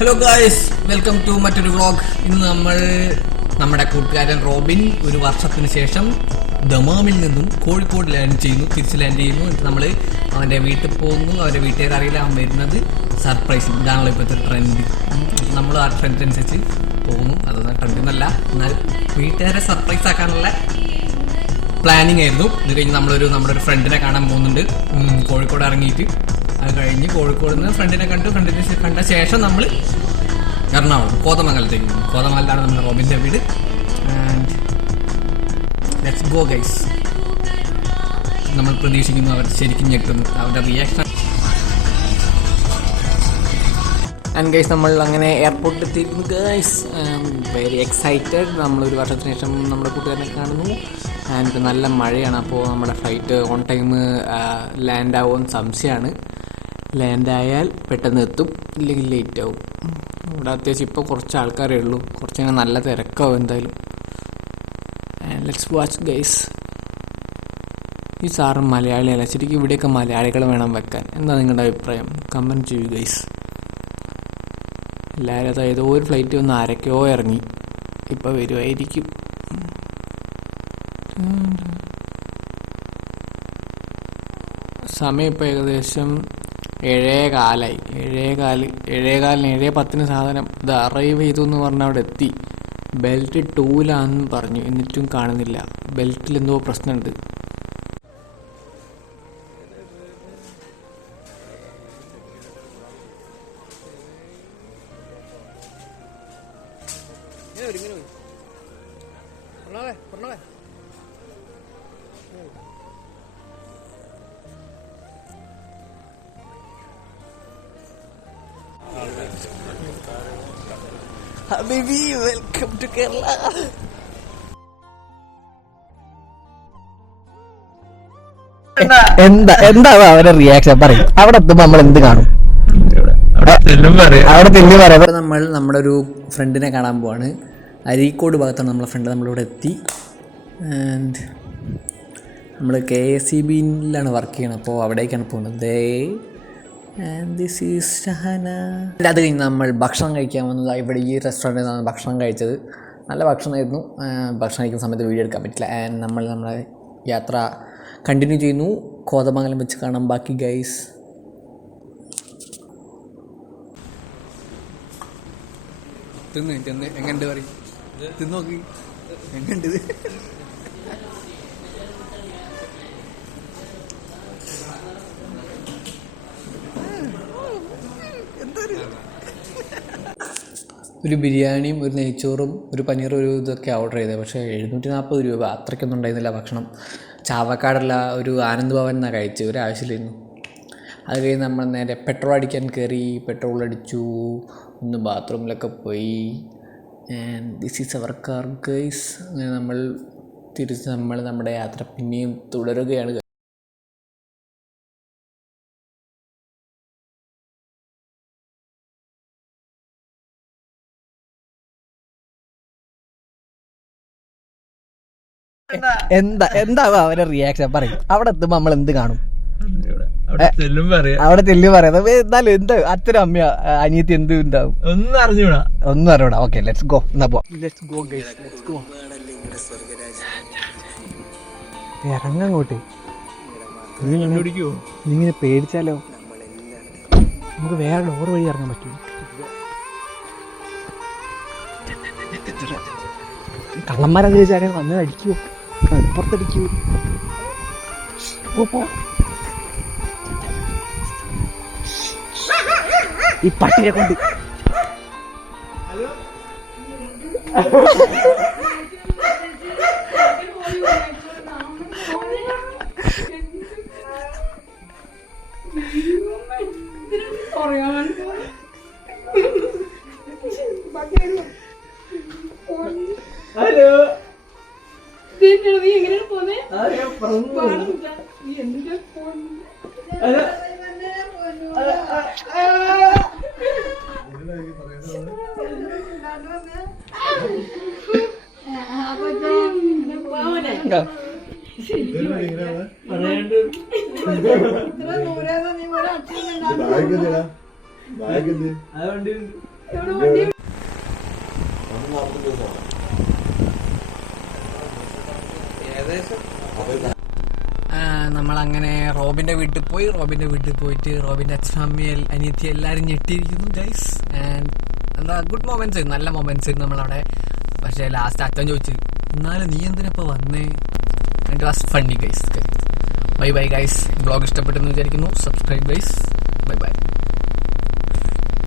Hello guys, welcome to മറ്റൊരു vlog. ഇന്ന് നമ്മൾ നമ്മുടെ കൂട്ടുകാരൻ റോബിൻ ഒരു വർഷത്തിന് ശേഷം ദമാമിൽ നിന്നും കോഴിക്കോട് തിരിച്ച് ലാൻഡ് ചെയ്യുന്നു. എന്നിട്ട് നമ്മൾ അവൻ്റെ വീട്ടിൽ പോകുന്നു. അവൻ്റെ വീട്ടുകാർ അറിയില്ല അവൻ വരുന്നത് സർപ്രൈസ്. ഇതാണല്ലോ ഇപ്പോഴത്തെ ട്രെൻഡ്. നമ്മൾ ആ ട്രെൻഡിനനുസരിച്ച് പോകുന്നു. അതൊന്നും ട്രെൻഡ് എന്നല്ല, എന്നാൽ വീട്ടുകാരെ സർപ്രൈസ് ആക്കാനുള്ള പ്ലാനിങ് ആയിരുന്നു. ഇത് കഴിഞ്ഞ് നമ്മുടെ ഒരു ഫ്രണ്ടിനെ കാണാൻ പോകുന്നുണ്ട് കോഴിക്കോട് ഇറങ്ങിയിട്ട്. അത് കഴിഞ്ഞ് കോഴിക്കോട് നിന്ന് ഫ്രണ്ടിനെ കണ്ട ശേഷം നമ്മൾ എറണാകുളം കോതമംഗലത്തേക്ക്. കോതമംഗലത്താണ് നമ്മുടെ റോബിൻ്റെ വീട്. And let's go guys. നമ്മൾ പ്രതീക്ഷിക്കുന്നു അവർ ശരിക്കും ഞെട്ടുന്നു, അവരുടെ റിയാക്ഷൻ. ആൻഡ് ഗൈസ്, നമ്മൾ അങ്ങനെ എയർപോർട്ടിൽ എത്തിയിരിക്കുന്നു ഗൈസ്. Very excited. നമ്മളൊരു വർഷത്തിന് ശേഷം നമ്മുടെ കൂട്ടുകാരനെ കാണുന്നു. ആൻഡ് നല്ല മഴയാണ്. അപ്പോൾ നമ്മുടെ ഫ്ലൈറ്റ് ഓൺ ടൈം ലാൻഡ് ആവുമെന്ന് സംശയമാണ്. ലാൻഡായാൽ പെട്ടെന്ന് എത്തും, ഇല്ലെങ്കിൽ ലേറ്റ് ആവും. ഇവിടെ അത്യാവശ്യം ഇപ്പോൾ കുറച്ച് ആൾക്കാരേ ഉള്ളൂ. കുറച്ചിങ്ങനെ നല്ല തിരക്കാവും എന്തായാലും. Let's watch guys. ഈ സാറ് മലയാളിയല്ല, ശരിക്കും ഇവിടെയൊക്കെ മലയാളികൾ വേണം വെക്കാൻ. എന്താ നിങ്ങളുടെ അഭിപ്രായം? കമൻറ്റ് ചെയ്യൂ ഗൈസ്. എല്ലാവരും അതായത് ഒരു ഫ്ലൈറ്റ് വന്ന് ആരൊക്കെയോ ഇറങ്ങി, ഇപ്പോൾ വരുമായിരിക്കും. സമയം ഇപ്പോൾ ഏകദേശം 7:15. 7:10 സാധനം ഇത് അറൈവ് ചെയ്തു എന്ന് പറഞ്ഞാൽ അവിടെ എത്തി. ബെൽറ്റ് 2-ലാണെന്ന് പറഞ്ഞു, എന്നിട്ടും കാണുന്നില്ല. ബെൽറ്റിൽ എന്തോ പ്രശ്നമുണ്ട്. Habibi, welcome to Kerala. എന്താ അവരുടെ റിയാക്ഷൻ പറയും? അവിടെ എത്തുമ്പോ നമ്മൾ എന്ത് കാണും? അവിടെ തെല്ലു പറയാം. നമ്മൾ നമ്മുടെ ഒരു ഫ്രണ്ടിനെ കാണാൻ പോവാണ്. അരീക്കോട് ഭാഗത്താണ് നമ്മളെ ഫ്രണ്ട്. നമ്മളിവിടെ എത്തി. ആൻഡ് നമ്മൾ KSEBയിലാണ് വർക്ക് ചെയ്യണം. അപ്പോൾ അവിടേക്കാണ് പോകുന്നത്. And this is Shahana. അത് കഴിഞ്ഞ് നമ്മൾ ഭക്ഷണം കഴിക്കാൻ വന്നത്. ഇവിടെ ഈ റെസ്റ്റോറൻറ്റിൽ നിന്നാണ് ഭക്ഷണം കഴിച്ചത്. നല്ല ഭക്ഷണമായിരുന്നു. ഭക്ഷണം കഴിക്കുന്ന സമയത്ത് വീഡിയോ എടുക്കാൻ പറ്റില്ല. ആൻഡ് നമ്മൾ നമ്മുടെ യാത്ര കണ്ടിന്യൂ ചെയ്യുന്നു. കോതമംഗലം വെച്ച് കാണാം ബാക്കി ഗൈസ്. എങ്ങനെയുണ്ട് പറയും? തിന്നോക്കി എങ്ങനെയുണ്ട്? ഒരു ബിരിയാണിയും ഒരു നെയ്ച്ചോറും ഒരു പനീറും ഒരു ഇതൊക്കെ ഓർഡർ ചെയ്തത്. പക്ഷേ 740 രൂപ, അത്രയ്ക്കൊന്നും ഉണ്ടായിരുന്നില്ല ഭക്ഷണം. ചാവക്കാടുള്ള ഒരു ആനന്ദ് ഭവൻ എന്നാണ് കഴിച്ചത്. ഒരാവശ്യമില്ലായിരുന്നു. അത് കഴിഞ്ഞ് നമ്മൾ നേരെ പെട്രോൾ അടിക്കാൻ കയറി. പെട്രോൾ അടിച്ചു, ഒന്ന് ബാത്റൂമിലൊക്കെ പോയി. And this is our car guys. അങ്ങനെ നമ്മൾ തിരിച്ച് നമ്മുടെ യാത്ര പിന്നെയും തുടരുകയാണ്. എന്താ അവരുടെ റിയാക്ഷൻ പറയും? അവിടെ എത്തുമ്പോ നമ്മൾ എന്ത് കാണും? അവിടെ തെല്ലു പറയാം. എന്നാലും എന്താ അച്ഛനും അമ്മ അനിയത്തി എന്ത് ഉണ്ടാവും? ഒന്നും അറിഞ്ഞൂടാ. Okay, let's go. എന്നാ പോ. ഇറങ്ങോട്ട്. നീ ഇങ്ങനെ പേടിച്ചാലോ? നമുക്ക് വേറെ ഡോർ വഴി ഇറങ്ങാൻ പറ്റുമോ? കള്ളന്മാരെന്ന് ചോദിച്ചാൽ വന്ന് അടിക്കുവോ? പുറത്തടിക്കൂ. ഈ പട്ടിനെ കൊണ്ട് ഹലോ, നീ എങ്ങനെയാണ് പോന്നെ? നമ്മളങ്ങനെ റോബിന്റെ വീട്ടിൽ പോയി. റോബിന്റെ വീട്ടിൽ പോയിട്ട് റോബിന്റെ അച്ഛനും അമ്മയും അനിയത്തി എല്ലാവരും ഞെട്ടിയിരിക്കുന്നു ഗൈസ്. ആൻഡ് എന്താ ഗുഡ് മൊമെന്റ്സ്, നല്ല മൊമെന്റ്സ് നമ്മളവിടെ. പക്ഷെ ലാസ്റ്റ് അച്ഛൻ ചോദിച്ചു, എന്നാലും നീ എന്തിനാ വന്നേ? It was funny guys. Bye bye guys. Blog ഇഷ്ടപ്പെട്ടെന്ന് വിചാരിക്കുന്നു. Subscribe guys. Bye bye.